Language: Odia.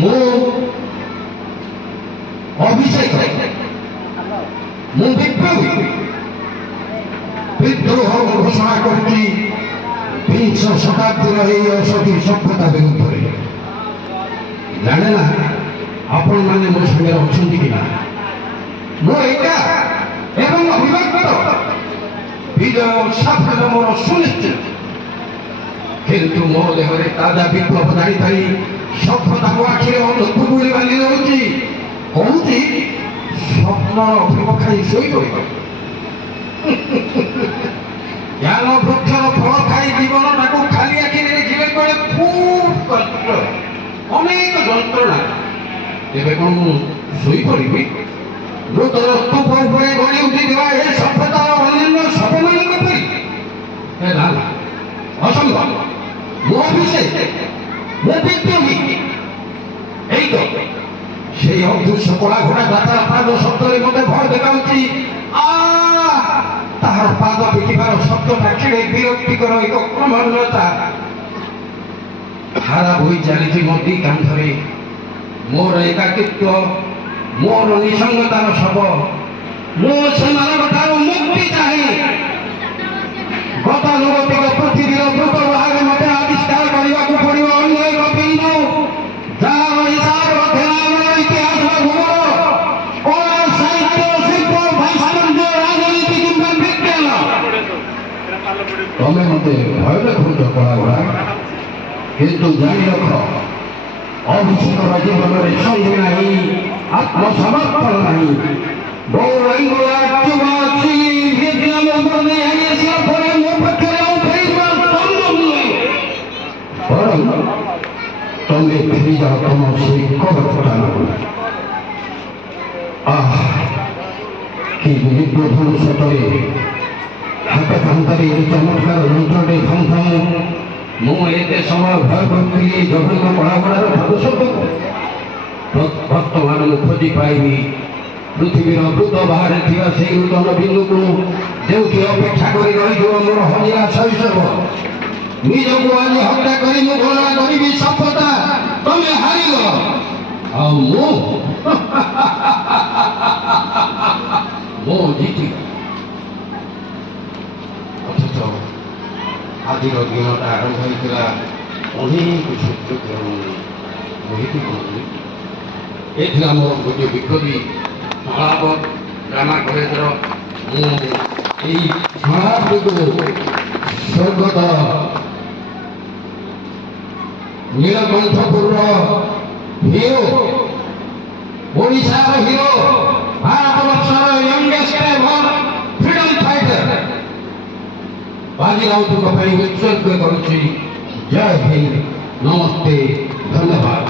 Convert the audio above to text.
ମୁଁ ଅଭିଷେକ ମୁଁ ବିପ୍ଳବୀ ବିଦ୍ରୋହ ଘୋଷଣା କରୁଛି ବିଂଶ ଶତାବ୍ଦୀର ଏହି ଅସତୀ ସଭ୍ୟତା ବିରୁଦ୍ଧରେ। ଜାଣେ ନା ଆପଣମାନେ ମୋ ସାଙ୍ଗରେ ଅଛନ୍ତି କି ନା? ମୁଁ ଏକା ଏବଂ ଅବିଭକ୍ତ ବିଜୟ ସାଫଲ୍ୟ ମୋର ସୁନିଶ୍ଚିତ। କିନ୍ତୁ ମୋ ଦେହରେ ତାଜା ବିପ୍ଳବ ଜାଣିପାରି ସଭ୍ୟତାକୁ ଆଖିରେ ଅନୁଗୁଳି ବାନ୍ଧି ରହୁଛି। କହୁଛି ସ୍ୱପ୍ନର ଅଭିବ ଖାଇ ଶୋଇପଡ଼ିବ। ଜ୍ଞାନ ବୃକ୍ଷର ଫଳ ଖାଇ ଜୀବନଟାକୁ ଖାଲି ଆଖିରେ ଦେଖିଲେ ବେଳେ ଖୁବ୍ କଷ୍ଟ, ଅନେକ ଯନ୍ତ୍ରଣା। ଏବେ କ'ଣ ମୁଁ ଶୋଇପଡ଼ିବି? ମୃତର ସ୍ତୂପ ଉପରେ ଗଡ଼ି ଉଠିଥିବା ଏ ସଭ୍ୟତାର ଅନ୍ୟାନ୍ୟ ଶବମାନଙ୍କ ପରି? ନା ନା, ଅସମ୍ଭବ। ମୁଁ ଅଭିଷେକ, ମୁଁ ବିପ୍ଳବୀ। ଏଇ ତ সেই অদৃশ্য কলা ঘোড়া যাত্রা পাদ শব্দরে মধ্যে ভয় দেখাচ্ছি। তাহার পাদ পিটিবার শব্দটা ছেড়ে বিরক্তিকর এক ক্রমান্বতা ধারা বই চালিছি মধ্যে কান্ধরে। মোর একাকিত্ব, মোর নিঃসঙ্গতার শব, ମୁଁ ସେମାନଙ୍କଠାରୁ ମୁକ୍ତି ଚାହେଁ। ଗତାନୁଗତିକ ପୃଥିବୀର ଦ୍ରୁତ ଭାବେ ମୋତେ ଆବିଷ୍କାର କରିବାକୁ ପଡ଼ିବ ଅନ୍ୟ ଏକ ବିନ୍ଦୁ, ଯାହାର ହିସାବ ରଖେନା ଆମର ଇତିହାସ ଭୂଗୋଳ, କଳା, ସାହିତ୍ୟ, ଶିଳ୍ପ, ଭାସ୍କର୍ଯ୍ୟ, ରାଜନୀତି କିମ୍ବା ବିଜ୍ଞାନ। ତମେ ମୋତେ ଭୟ ଦେଖୁଛ କଳାଗୁଡ଼ା, କିନ୍ତୁ ଜାଣି ରଖ ଅଭିଷେକର ଜୀବନରେ ସନ୍ଧି ନାହିଁ, ଆତ୍ମସମର୍ପଣ ନାହିଁ। ବହୁ ଆଙ୍ଗୋଲା, କ୍ୟୁବା, ଚିଲି, ଭିଏତନାମ ଉପରେ ଆଣି ଆସିବା ପରେ ମୋ ପାଖରେ ଆଉ ଫେରିବା ସମ୍ଭବ ନୁହେଁ। ବରଂ ତମେ ଫେରିଯାଅ ତମ ସେଇ କବରସ୍ଥାନକୁ। କି ନିର୍ବିଘ୍ନ ସତରେ ହାତ କାନ୍ଥରେ ଏ ଚମତ୍କାର ଯନ୍ତ୍ରଟେ ଥମ୍ ଥମ୍। ମୁଁ ଏତେ ସମୟ ଭୟ କରୁଥିଲି ଜଘନ୍ୟ କଳାଗୁଡ଼ାର ଭବିଷ୍ୟତକୁ। ବର୍ତ୍ତମାନ ମୁଁ ଖୋଜି ପାଇବି ପୃଥିବୀର ଦ୍ରୁତ ବାହାରେ ଥିବା ସେହି ନୂତନ ବିନ୍ଦୁକୁ, ଯେଉଁଠି ଅପେକ୍ଷା କରି ରହିଯିବ ମୋର ହଜିଲା ଶୈଶବ। ନିଜକୁ ଆଜି ହତ୍ୟା କରି ମୁଁ ଗଣନା କରିବି ସଫଳତା। ତମେ ହାରିଲ ଆଉ ମୁଁ ଜିତିବି। ଅଥଚ ଆଜିର ଦିନଟା ଆରମ୍ଭ ହୋଇଥିଲା ଅନେକ ସୂର୍ଯ୍ୟ ଏଥିଲା ମୋର ଗୋଟିଏ ବିପ୍ଳବୀ ସଂଳାପ ଡ୍ରାମା କଲେଜର। ମୁଁ ଏଇ ସଂଳାପଟିକୁ ସ୍ୱର୍ଗତ ନୀଳକଣ୍ଠପୁରର ହିରୋ, ଓଡ଼ିଶାର ହିରୋ, ଭାରତବର୍ଷର ୟଙ୍ଗେଷ୍ଟ ଏଭର ଫ୍ରିଡମ୍ ଫାଇଟର ବାଜି ରାଉତଙ୍କ ପାଇଁ ଉତ୍ସର୍ଗ କରୁଛି। ଜୟ ହିନ୍ଦ, ନମସ୍ତେ, ଧନ୍ୟବାଦ।